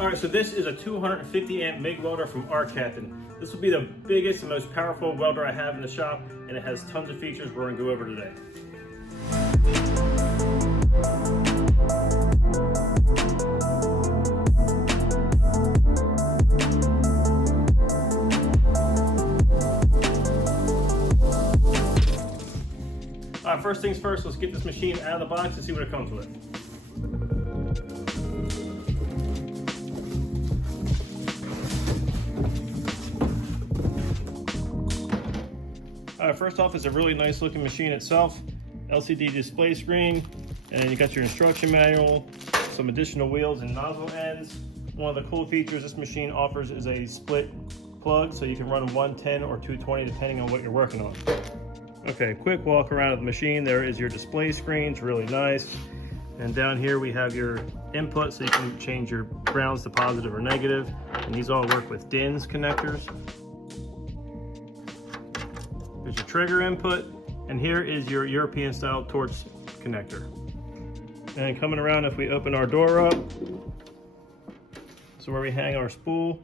All right, so this is a 250 amp MIG welder from Arccaptain. This will be the biggest and most powerful welder I have in the shop, and it has tons of features we're gonna go over today. All right, first things first, let's get this machine out of the box and see what it comes with. First off, it's a really nice looking machine itself. LCD display screen, and then you got your instruction manual, some additional wheels and nozzle ends. One of the cool features this machine offers is a split plug, so you can run 110 or 220 depending on what you're working on. Okay, quick walk around of the machine. There is your display screen, it's really nice. And down here we have your input, so you can change your grounds to positive or negative. And these all work with DINS connectors. There's your trigger input, and here is your European style torch connector. And coming around, if we open our door up, so where we hang our spool.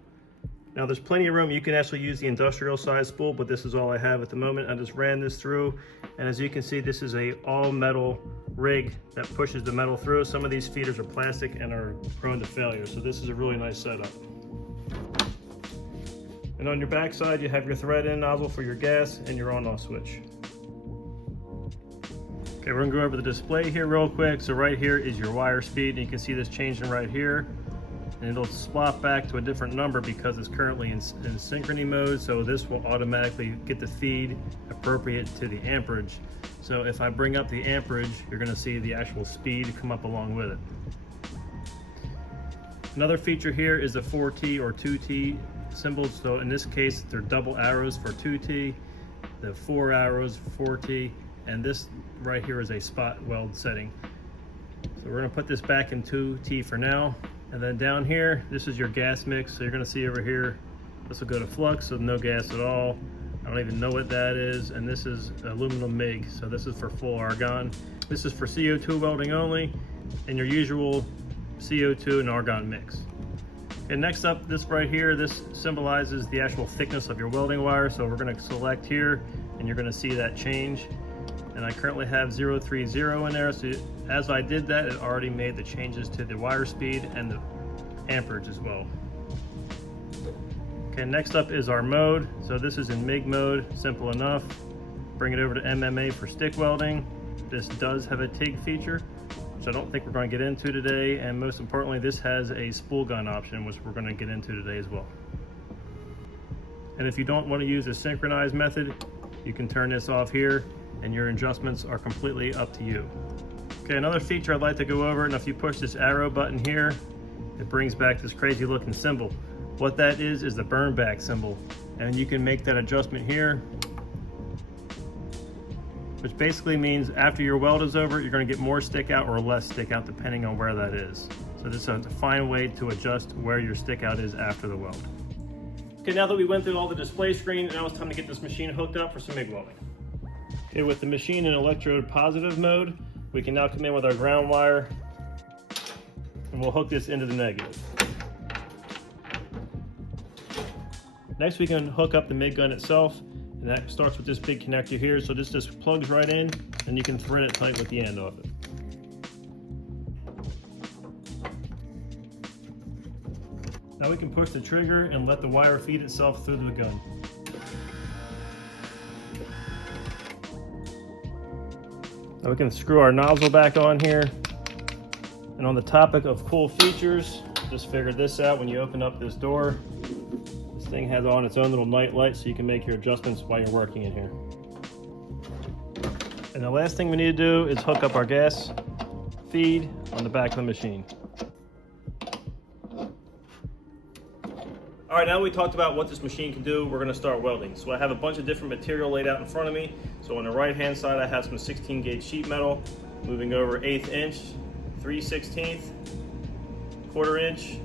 Now there's plenty of room. You can actually use the industrial size spool, but this is all I have at the moment. I just ran this through, and as you can see, this is a all metal rig that pushes the metal through. Some of these feeders are plastic and are prone to failure, so this is a really nice setup. And on your back side, you have your thread end nozzle for your gas and your on-off switch. Okay, we're gonna go over the display here real quick. So right here is your wire speed, and you can see this changing right here. And it'll swap back to a different number because it's currently in Synchrony mode. So this will automatically get the feed appropriate to the amperage. So if I bring up the amperage, you're gonna see the actual speed come up along with it. Another feature here is the 4T or 2T symbols. So in this case, they're double arrows for 2T, the 4 arrows for 4T, and this right here is a spot weld setting. So we're gonna put this back in 2T for now. And then down here, this is your gas mix. So you're gonna see over here, this will go to flux, so no gas at all. I don't even know what that is. And this is aluminum MIG. So this is for full argon. This is for CO2 welding only, and your usual CO2 and argon mix. And next up, this right here, this symbolizes the actual thickness of your welding wire. So we're gonna select here, and you're gonna see that change. And I currently have 030 in there. So as I did that, it already made the changes to the wire speed and the amperage as well. Okay, next up is our mode. So this is in MIG mode, simple enough. Bring it over to MMA for stick welding. This does have a TIG feature, which I don't think we're going to get into today. And most importantly, this has a spool gun option, which we're going to get into today as well. And if you don't want to use a synchronized method, you can turn this off here, and your adjustments are completely up to you. Okay, another feature I'd like to go over, and if you push this arrow button here, it brings back this crazy looking symbol. What that is the burn back symbol. And you can make that adjustment here, which basically means after your weld is over, you're gonna get more stick out or less stick out depending on where that is. So this is a fine way to adjust where your stick out is after the weld. Okay, now that we went through all the display screen, now it's time to get this machine hooked up for some MIG welding. Okay, with the machine in electrode positive mode, we can now come in with our ground wire, and we'll hook this into the negative. Next, we can hook up the MIG gun itself, and that starts with this big connector here. So this just plugs right in, and you can thread it tight with the end of it. Now we can push the trigger and let the wire feed itself through the gun. Now we can screw our nozzle back on here. And on the topic of cool features, just figured this out when you open up this door. This thing has on its own little night light, so you can make your adjustments while you're working in here. And the last thing we need to do is hook up our gas feed on the back of the machine. All right, now we talked about what this machine can do, we're gonna start welding. So I have a bunch of different material laid out in front of me. So on the right-hand side, I have some 16 gauge sheet metal, moving over 1/8 inch, 3/16, 1/4 inch,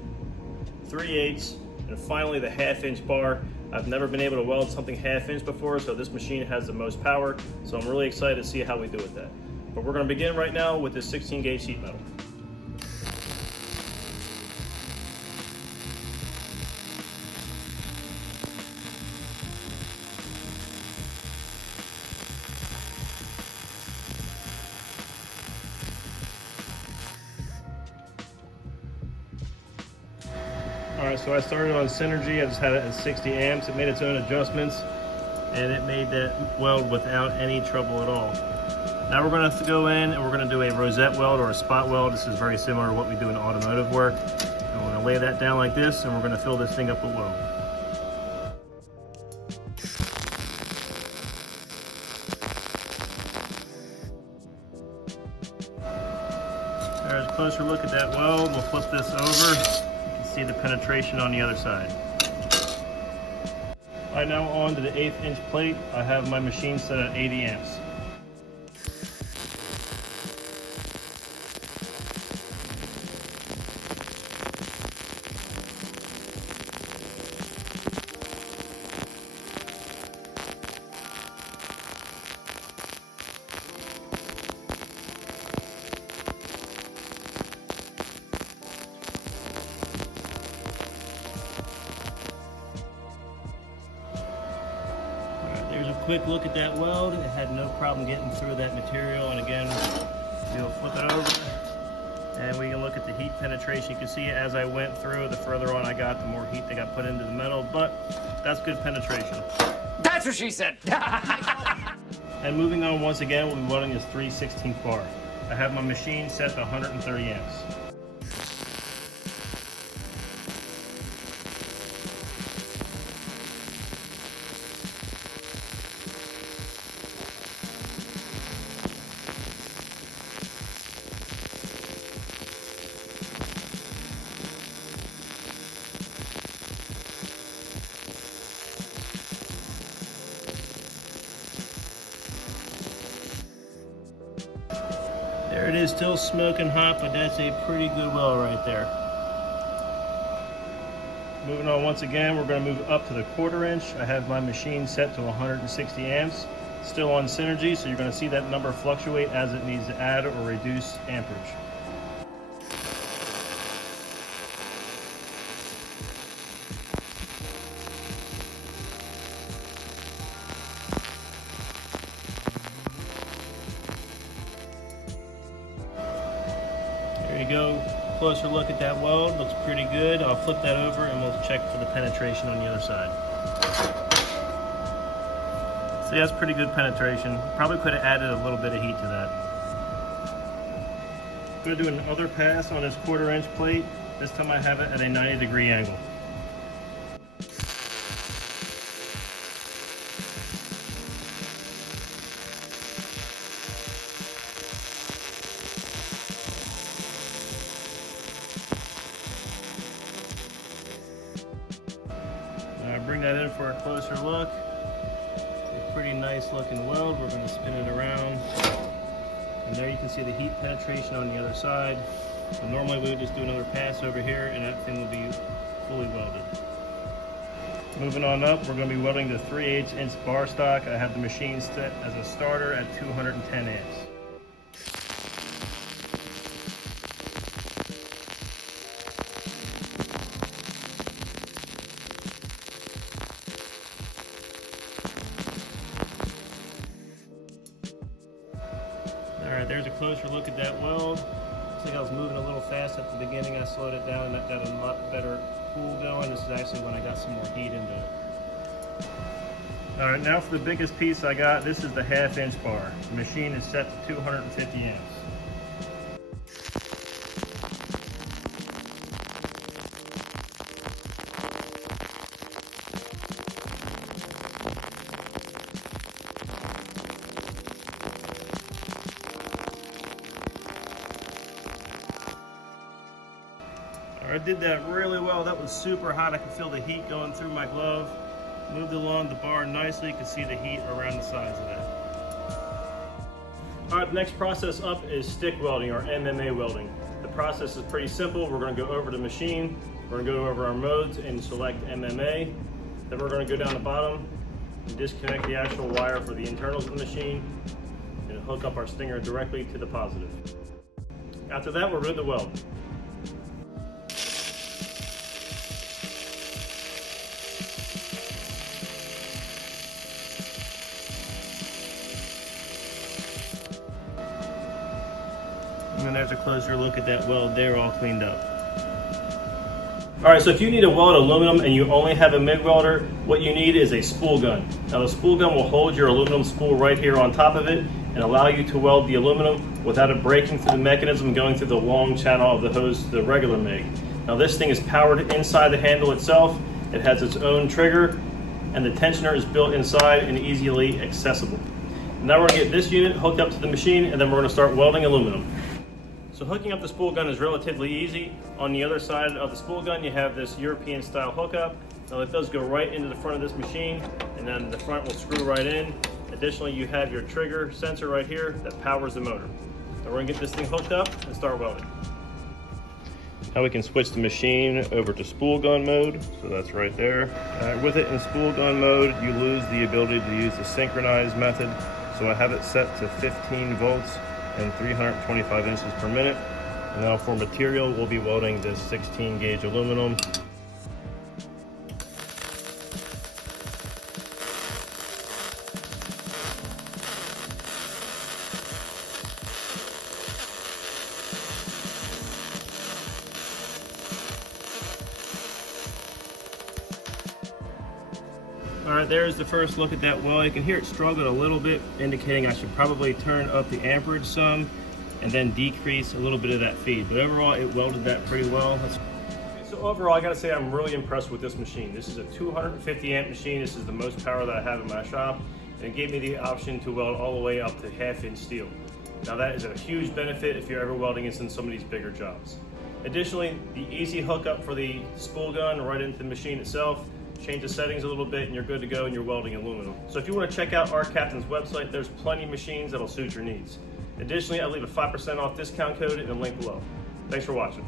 3/8, and finally the 1/2 inch bar. I've never been able to weld something 1/2 inch before, so this machine has the most power. So I'm really excited to see how we do with that. But we're gonna begin right now with this 16 gauge sheet metal. Alright, so I started on Synchrony. I just had it at 60 amps. It made its own adjustments, and it made that weld without any trouble at all. Now we're going to go in and we're going to do a rosette weld or a spot weld. This is very similar to what we do in automotive work. And we're going to lay that down like this, and we're going to fill this thing up with weld. There's a closer look at that weld. We'll flip this over. You can see the penetration on the other side. I'm now on to the 1/8 inch plate. I have my machine set at 80 amps. There's a quick look at that weld. It had no problem getting through that material. And again, we'll flip it over and we can look at the heat penetration. You can see as I went through, the further on I got, the more heat they got put into the metal, but that's good penetration. That's what she said. And moving on, once again, we'll be welding this 3/16 bar. I have my machine set to 130 amps. There it is, still smoking hot, but that's a pretty good weld right there. Moving on, once again, we're going to move up to the 1/4 inch. I have my machine set to 160 amps, still on Synchrony, so you're going to see that number fluctuate as it needs to add or reduce amperage. There you go, closer look at that weld, looks pretty good. I'll flip that over and we'll check for the penetration on the other side. See, that's pretty good penetration. Probably could have added a little bit of heat to that. I'm going to do another pass on this 1/4 inch plate. This time I have it at a 90-degree angle. Bring that in for a closer look. It's a pretty nice looking weld. We're going to spin it around. And there you can see the heat penetration on the other side. So normally we would just do another pass over here and that thing will be fully welded. Moving on up, we're going to be welding the 3/8 inch bar stock. I have the machine set as a starter at 210 amps. Alright, there's a closer look at that weld. Looks like I was moving a little fast at the beginning. I slowed it down and that got a lot better cool going. This is actually when I got some more heat into it. Alright, now for the biggest piece I got. This is the 1/2 inch bar. The machine is set to 250 amps. I did that really well. That was super hot. I could feel the heat going through my glove. Moved along the bar nicely. You can see the heat around the sides of that. All right, the next process up is stick welding or MMA welding. The process is pretty simple. We're going to go over the machine. We're going to go over our modes and select MMA. Then we're going to go down the bottom and disconnect the actual wire for the internals of the machine and hook up our stinger directly to the positive. After that, we're good to weld. And then there's a closer look at that weld there, all cleaned up. All right, so if you need to weld aluminum and you only have a MIG welder, what you need is a spool gun. Now the spool gun will hold your aluminum spool right here on top of it and allow you to weld the aluminum without it breaking through the mechanism and going through the long channel of the hose to the regular MIG. Now this thing is powered inside the handle itself. It has its own trigger and the tensioner is built inside and easily accessible. Now we're gonna get this unit hooked up to the machine and then we're gonna start welding aluminum. So hooking up the spool gun is relatively easy. On the other side of the spool gun, you have this European style hookup. Now it does go right into the front of this machine, and then the front will screw right in. Additionally, you have your trigger sensor right here that powers the motor. Now we're gonna get this thing hooked up and start welding. Now we can switch the machine over to spool gun mode. So that's right there. With it in spool gun mode, you lose the ability to use the synchronized method. So I have it set to 15 volts and 325 inches per minute. Now for material, we'll be welding this 16 gauge aluminum. All right, there's the first look at that weld. You can hear it struggled a little bit, indicating I should probably turn up the amperage some and then decrease a little bit of that feed. But overall, it welded that pretty well. So overall, I gotta say I'm really impressed with this machine. This is a 250 amp machine. This is the most power that I have in my shop. And it gave me the option to weld all the way up to 1/2 inch steel. Now that is a huge benefit if you're ever welding in some of these bigger jobs. Additionally, the easy hookup for the spool gun right into the machine itself. Change the settings a little bit and you're good to go and you're welding aluminum. So if you want to check out Arccaptain's website, there's plenty of machines that'll suit your needs. Additionally, I'll leave a 5% off discount code in the link below. Thanks for watching.